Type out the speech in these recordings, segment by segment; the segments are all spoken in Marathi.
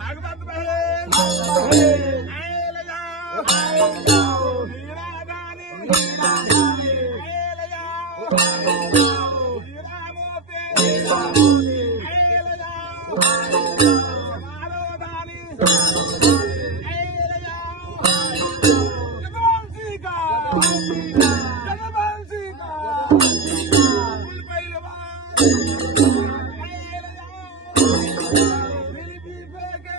भागवत बहन हीरा दानी हीरा मोती समारो दानी जगवंशी का कुल पहलवान मेरी बीबे के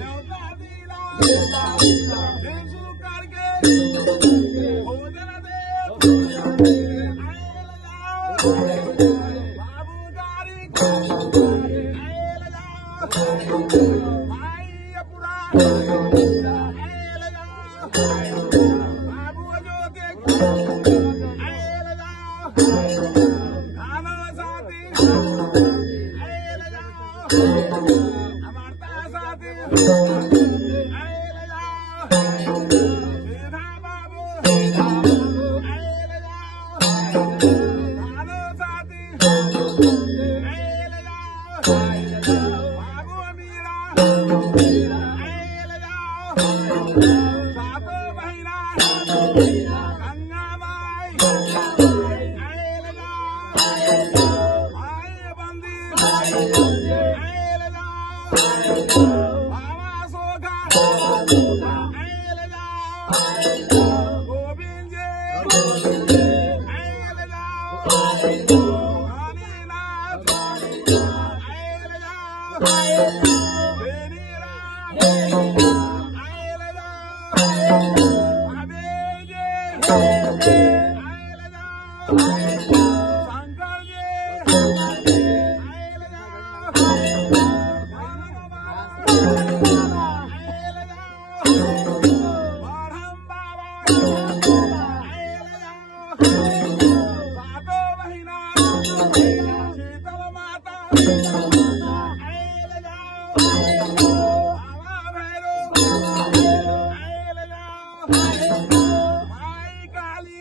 न्योता दिला दिन शुरू करके भोजन दे बाबू गाड़ी भाई पुरा बाबू जो देख खाना साथी अमरता साथी सीधा बाबू खाना साथी बाबू मीरा सातो महीना गंगा माई भाई बंदी बाबा सोगा गोविंद रानीनाथ शीतल माता भाई काली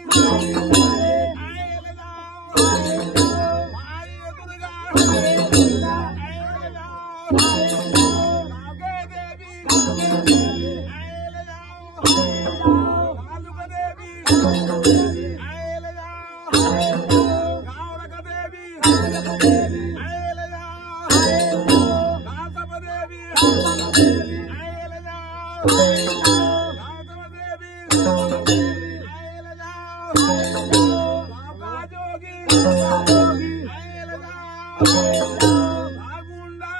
भाई दुर्गा नागे देवी कालुका देवी गावरक देवी कासप देवी बाबा जोगी भागुंडा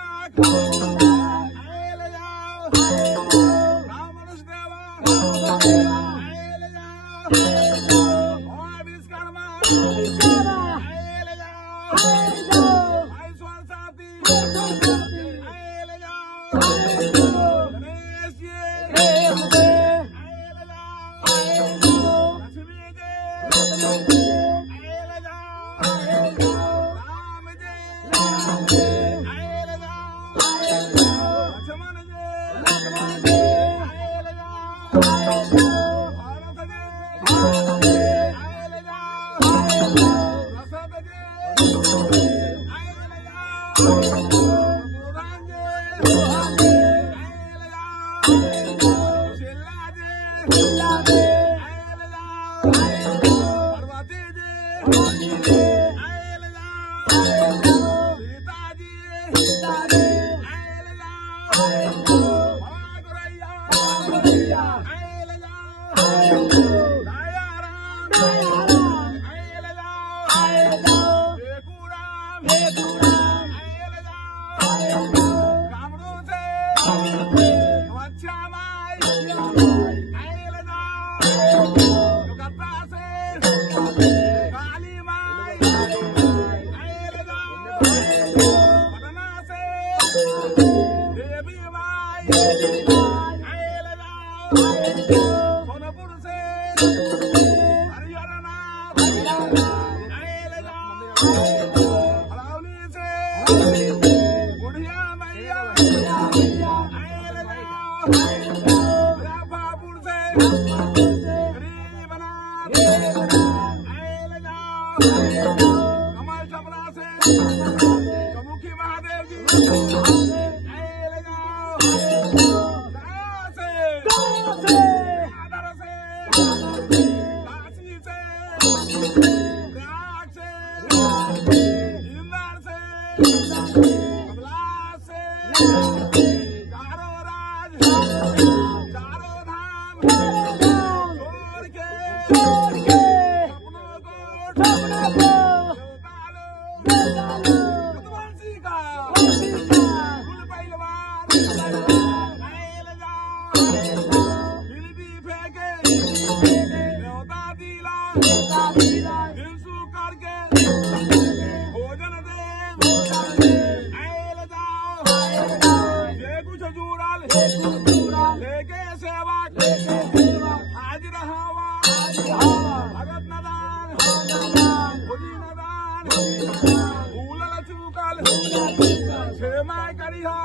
रामनुष देवा विश्वकर्मा ऐश्वर साथी गणेश सोनपुर से हरियाणा हरौली से बुढ़िया मैया राजापुर से गरीबनाथ कमल छपरा से चमुखी महादेव जी आए जाओ गाँव से दादर से काशी से प्रयाग से इंदौर से कमला से चारों राज चारों धाम छोड़ के सपनों को यदुवंशी का कुल पहलवान आए जाओ हिलबी फेंके न्योता दिला हिंसू करके भोजन दे आए जाओ जे कुछ जुड़ल लेके सेवा हाजिर हवा भगत नदान खुदी नदान भूलल चूकल क्षमा करिहा